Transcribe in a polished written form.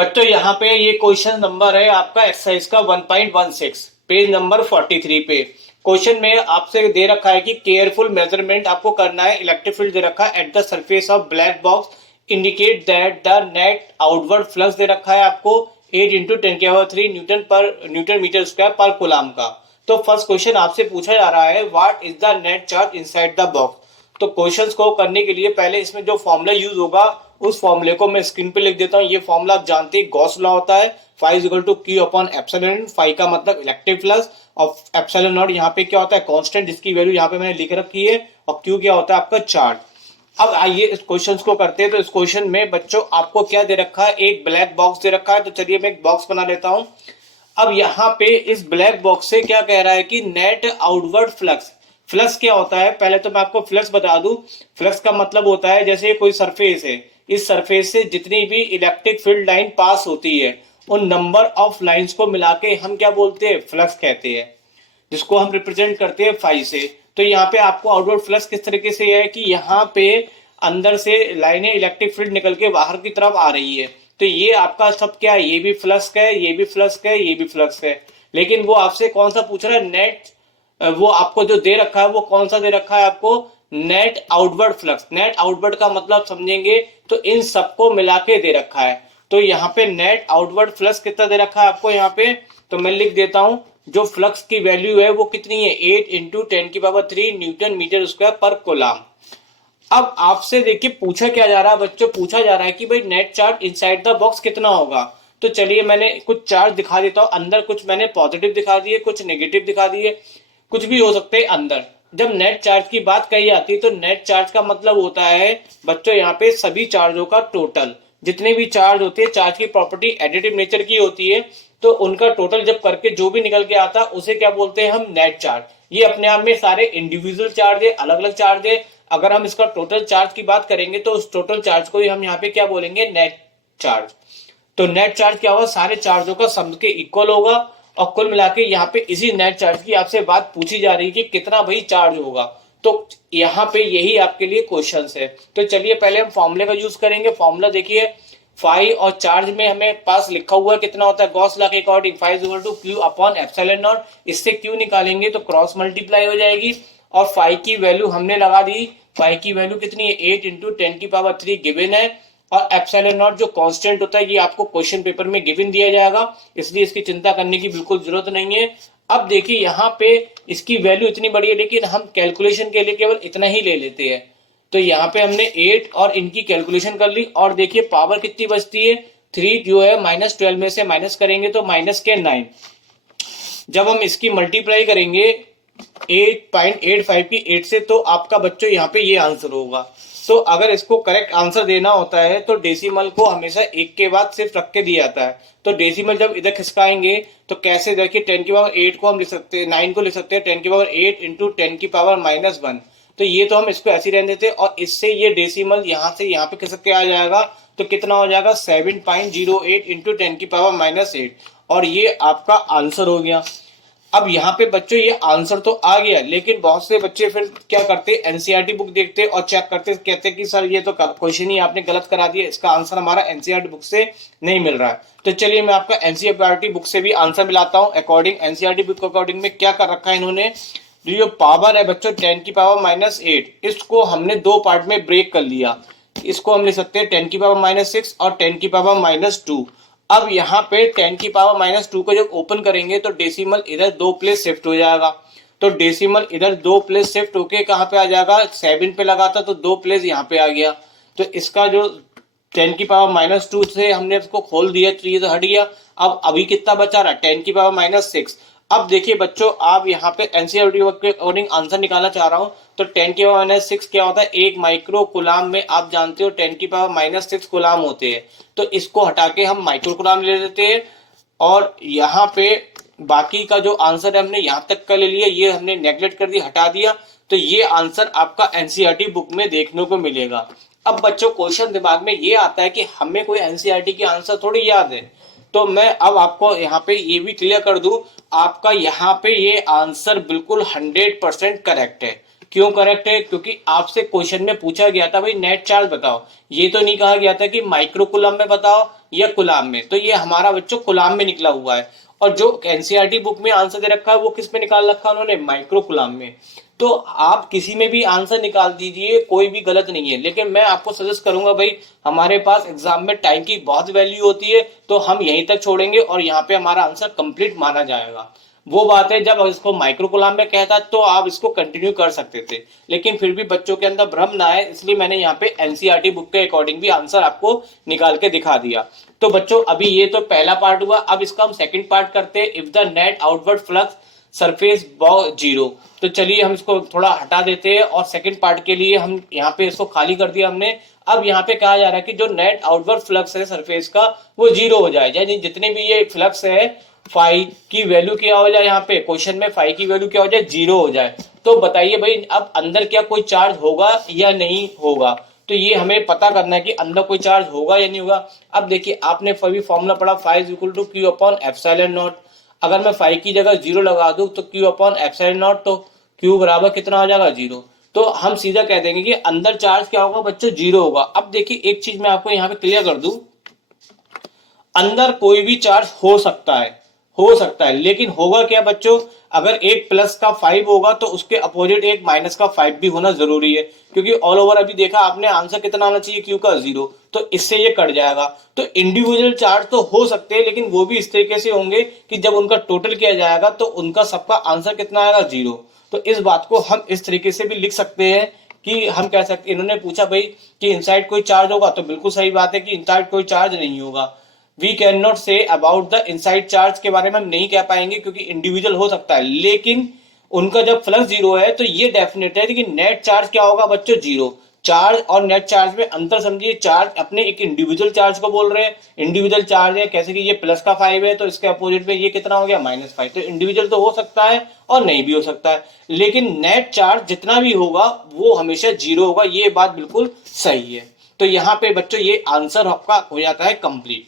बच्चों यहाँ पे ये क्वेश्चन नंबर है आपका एक्सरसाइज का 1.16 पेज नंबर 43 पे। क्वेश्चन में आपसे दे रखा है कि केयरफुल मेजरमेंट आपको करना है। इलेक्ट्रिक फील्ड दे रखा है at the surface of black box indicate that the net outward flux दे रखा है आपको 8 इंटू 10⁻³ न्यूटन मीटर स्क्वायर पर कुलाम का। तो फर्स्ट क्वेश्चन आपसे पूछा जा रहा है what is the net charge inside the box. तो क्वेश्चंस को करने के लिए पहले इसमें जो फॉर्मूला यूज होगा उस फॉर्मूले को मैं स्क्रीन पे लिख देता हूँ। ये फॉर्मूला आप जानते हैं, गॉस लॉ होता है। Phi is equal to q upon epsilon. Phi का मतलब इलेक्ट्रिक फ्लक्स और एप्सिलॉन नॉट यहाँ पे क्या होता है, कांस्टेंट, जिसकी वैल्यू यहाँ पे मैंने लिख रखी है। और क्यू क्या होता है आपका चार्ज। अब आइए इस क्वेश्चन को करते हैं। तो इस क्वेश्चन में बच्चों आपको क्या दे रखा है, एक ब्लैक बॉक्स दे रखा है। तो चलिए मैं एक बॉक्स बना लेता हूँ। अब यहाँ पे इस ब्लैक बॉक्स से क्या कह रहा है कि नेट आउटवर्ड फ्लक्स। फ्लक्स क्या होता है, पहले तो मैं आपको फ्लक्स बता दूं। फ्लक्स का मतलब होता है जैसे कोई सरफेस है, इस सरफेस से जितनी भी इलेक्ट्रिक फील्ड लाइन पास होती है उन नंबर ऑफ लाइंस को मिला के हम क्या बोलते हैं, फ्लक्स कहते हैं, जिसको हम रिप्रेजेंट करते हैं फाई से। तो यहाँ पे आपको आउटवर्ड फ्लक्स किस तरीके से है कि यहाँ पे अंदर से लाइनें इलेक्ट्रिक फील्ड निकल के बाहर की तरफ आ रही है। तो ये आपका सब क्या है, ये भी फ्लक्स है, ये भी फ्लक्स है, ये भी फ्लक्स है। लेकिन वो आपसे कौन सा पूछ रहा है, नेट। वो आपको जो दे रखा है वो कौन सा दे रखा है आपको, net outward flux. Net outward का मतलब समझेंगे तो इन सबको मिला के दे रखा है। तो यहाँ पे नेट आउटवर्ड फ्लक्स कितना दे रखा है आपको यहाँ पे, तो मैं लिख देता हूं जो फ्लक्स की वैल्यू है वो कितनी है, 8 इंटू 10⁻³ न्यूटन मीटर स्क्वायर पर कोलाम। अब आपसे देखिए पूछा क्या जा रहा है बच्चों, पूछा जा रहा है कि भाई net charge inside the box कितना होगा। तो चलिए मैंने कुछ चार्ज दिखा देता हूं। अंदर कुछ मैंने पॉजिटिव दिखा दिए, कुछ नेगेटिव दिखा दिए, कुछ भी हो सकते हैं अंदर। जब नेट चार्ज की बात कही जाती है तो नेट चार्ज का मतलब होता है बच्चों यहाँ पे सभी चार्जों का टोटल। जितने भी चार्ज होते हैं, चार्ज की प्रॉपर्टी एडिटिव नेचर की होती है, तो उनका टोटल जब करके जो भी निकल के आता है उसे क्या बोलते हैं हम, नेट चार्ज। ये अपने आप में सारे इंडिविजुअल चार्ज है, अलग अलग चार्ज है। अगर हम इसका टोटल चार्ज की बात करेंगे तो उस टोटल चार्ज को ही हम यहाँ पे क्या बोलेंगे, नेट चार्ज। तो नेट चार्ज क्या होगा, सारे चार्जों का सम के इक्वल होगा। और कुल मिला के यहाँ पे इसी नेट चार्ज की आपसे बात पूछी जा रही है कि कितना भाई चार्ज होगा। तो यहाँ पे यही आपके लिए क्वेश्चन है। तो चलिए पहले हम फॉर्मूले का यूज करेंगे। फॉर्मूला देखिए, फाई और चार्ज में हमें पास लिखा हुआ है कितना होता है, गॉस लॉ के according phi is equal to q upon epsilon naught. इससे क्यू निकालेंगे तो क्रॉस मल्टीप्लाई हो जाएगी। और फाई की वैल्यू हमने लगा दी, फाई की वैल्यू कितनी है, 8 इंटू 10⁻³ गिवन है। और एप्सिलॉन नॉट जो कांस्टेंट होता है ये आपको क्वेश्चन पेपर में गिवन दिया जाएगा, इसलिए इसकी चिंता करने की बिल्कुल जरूरत नहीं है। अब देखिए यहाँ पे इसकी वैल्यू इतनी बड़ी है, लेकिन हम कैलकुलेशन के लिए केवल इतना ही ले लेते हैं। तो यहाँ पे हमने 8 और इनकी कैलकुलेशन कर ली। और देखिए पावर कितनी बचती है, 3 जो है -12 में से माइनस करेंगे तो -9। जब हम इसकी मल्टीप्लाई करेंगे 8.85 की 8 से, तो आपका बच्चों यहाँ पे ये आंसर होगा। तो अगर इसको करेक्ट आंसर देना होता है तो डेसिमल को हमेशा एक के बाद सिर्फ रख के दिया जाता है। तो डेसिमल जब इधर खिसकाएंगे तो कैसे, देखिए 10⁻8 को हम लिख सकते हैं, 9 को लिख सकते हैं 10⁻8 इंटू 10⁻−1। तो ये तो हम इसको ऐसे ही रहने देते, और इससे ये डेसिमल यहाँ से यहाँ पे खिसक के आ जाएगा। तो कितना हो जाएगा, 7.08 इंटू 10⁻8। और ये आपका आंसर हो गया। अब यहाँ पे बच्चों ये आंसर तो आ गया, लेकिन बहुत से बच्चे फिर क्या करते, एनसीईआरटी बुक देखते और चेक करते, कहते कि सर ये तो क्वेश्चन ही आपने गलत करा दिया, इसका आंसर हमारा एनसीईआरटी बुक से नहीं मिल रहा है। तो चलिए मैं आपका एनसीईआरटी बुक से भी आंसर मिलाता हूँ। अकॉर्डिंग एनसीईआरटी बुक अकॉर्डिंग में क्या कर रखा है इन्होंने, जो पावर है बच्चों 10⁻⁻8, इसको हमने दो पार्ट में ब्रेक कर लिया। इसको हम लिख सकते हैं 10⁻⁻6 और 10⁻⁻2। अब यहाँ पे 10⁻⁻2 को जब ओपन करेंगे तो डेसिमल इधर 2 प्लेस शिफ्ट हो जाएगा। तो डेसिमल इधर 2 प्लेस शिफ्ट होके कहाँ पे आ जाएगा, 7 पे लगा था तो 2 प्लेस यहाँ पे आ गया। तो इसका जो 10⁻⁻2 से हमने इसको खोल दिया तो ये तो हट गया। अब अभी कितना बचा रहा, 10⁻⁻6। अब देखिए बच्चों, आप यहाँ पे एनसीईआरटी के अकॉर्डिंग आंसर निकालना चाह रहा हूँ। तो 10⁻⁻6 क्या होता है, 1 माइक्रो कुलाम में आप जानते हो 10⁻⁻6 कुलाम होते हैं। तो इसको हटा के हम माइक्रो कुलाम ले लेते हैं। और यहाँ पे बाकी का जो आंसर है हमने यहाँ तक का ले लिया, ये हमने नेग्लेक्ट कर दिया, हटा दिया। तो ये आंसर आपका एनसीईआरटी बुक में देखने को मिलेगा। अब बच्चों क्वेश्चन दिमाग में ये आता है कि हमें कोई एनसीईआरटी के आंसर थोड़ी याद है। तो मैं अब आपको यहाँ पे ये भी क्लियर कर दूं, आपका यहाँ पे ये आंसर बिल्कुल 100% करेक्ट है। क्यों करेक्ट है? क्योंकि आपसे क्वेश्चन में पूछा गया था भाई नेट चार्ज बताओ, ये तो नहीं कहा गया था कि माइक्रो कूलम में बताओ या कूलाम में। तो ये हमारा बच्चों कूलाम में निकला हुआ है, और जो एनसीईआरटी बुक में आंसर दे रखा है वो किस में निकाल रखा है उन्होंने? माइक्रो कूलाम में। तो आप किसी में भी आंसर निकाल दीजिए, कोई भी गलत नहीं है, लेकिन मैं आपको सजेस्ट करूंगा भाई, हमारे पास एग्जाम में टाइम की बहुत वैल्यू होती है, तो हम यहीं तक छोड़ेंगे और यहाँ पे हमारा आंसर कंप्लीट माना जाएगा। वो बात है जब इसको माइक्रो कूलाम में कहता तो आप इसको कंटिन्यू कर सकते थे, लेकिन फिर भी बच्चों के अंदर भ्रम ना आए इसलिए मैंने यहाँ पे एनसीईआरटी बुक के अकॉर्डिंग भी आंसर आपको निकाल के दिखा दिया। तो बच्चों अभी ये तो पहला पार्ट हुआ, अब इसका हम सेकंड पार्ट करते हैं, if the net outward flux surface बॉ जीरो। तो चलिए हम इसको थोड़ा हटा देते हैं और सेकंड पार्ट के लिए हम यहाँ पे इसको खाली कर दिया हमने। अब यहाँ पे कहा जा रहा है कि जो नेट आउटवर्ड फ्लक्स है सरफेस का वो जीरो हो जाए, यानी जितने भी ये फ्लक्स है फाई की वैल्यू क्या हो जाए, यहाँ पे क्वेश्चन में फाई की वैल्यू क्या हो जाए? जीरो हो जाए। तो बताइए भाई अब अंदर क्या कोई चार्ज होगा या नहीं होगा? तो ये हमें पता करना है कि अंदर कोई चार्ज होगा या नहीं होगा। अब देखिए आपने सभी फॉर्मूला पढ़ा, phi is equal to q upon epsilon naught. अगर मैं फाई की जगह जीरो लगा दूं तो क्यू अपॉन एप्सिलॉन नॉट, तो क्यू बराबर कितना हो जाएगा? जीरो। तो हम सीधा कह देंगे कि अंदर चार्ज क्या होगा बच्चों? जीरो होगा। अब देखिए एक चीज मैं आपको यहाँ पे क्लियर कर दूं, अंदर कोई भी चार्ज हो सकता है, हो सकता है, लेकिन होगा क्या बच्चों? अगर एक प्लस का 5 होगा तो उसके अपोजिट एक माइनस का 5 भी होना जरूरी है, क्योंकि ऑल ओवर अभी देखा आपने आंसर कितना आना चाहिए? क्यू का जीरो, तो इससे ये कट जाएगा। तो इंडिविजुअल चार्ज तो हो सकते हैं, लेकिन वो भी इस तरीके से होंगे कि जब उनका टोटल किया जाएगा तो उनका सबका आंसर कितना आएगा? जीरो। तो इस बात को हम इस तरीके से भी लिख सकते हैं कि हम कह सकते, इन्होंने पूछा भाई कि इनसाइड कोई चार्ज होगा, तो बिल्कुल सही बात है कि इनसाइड कोई चार्ज नहीं होगा। We can not say about the inside charge के बारे में हम नहीं कह पाएंगे क्योंकि इंडिविजुअल हो सकता है, लेकिन उनका जब फ्लक्स जीरो है तो ये डेफिनेट है कि नेट चार्ज क्या होगा बच्चों? जीरो। चार्ज और नेट चार्ज में अंतर समझिए, चार्ज अपने एक इंडिविजुअल चार्ज को बोल रहे हैं, इंडिविजुअल चार्ज है, कैसे कि ये प्लस का 5 है तो इसके अपोजिट में ये कितना हो गया? -5। तो इंडिविजुअल तो हो सकता है और नहीं भी हो सकता है, लेकिन नेट चार्ज जितना भी होगा वो हमेशा जीरो होगा, ये बात बिल्कुल सही है। तो यहाँ पे बच्चों ये आंसर आपका हो जाता है कंप्लीट।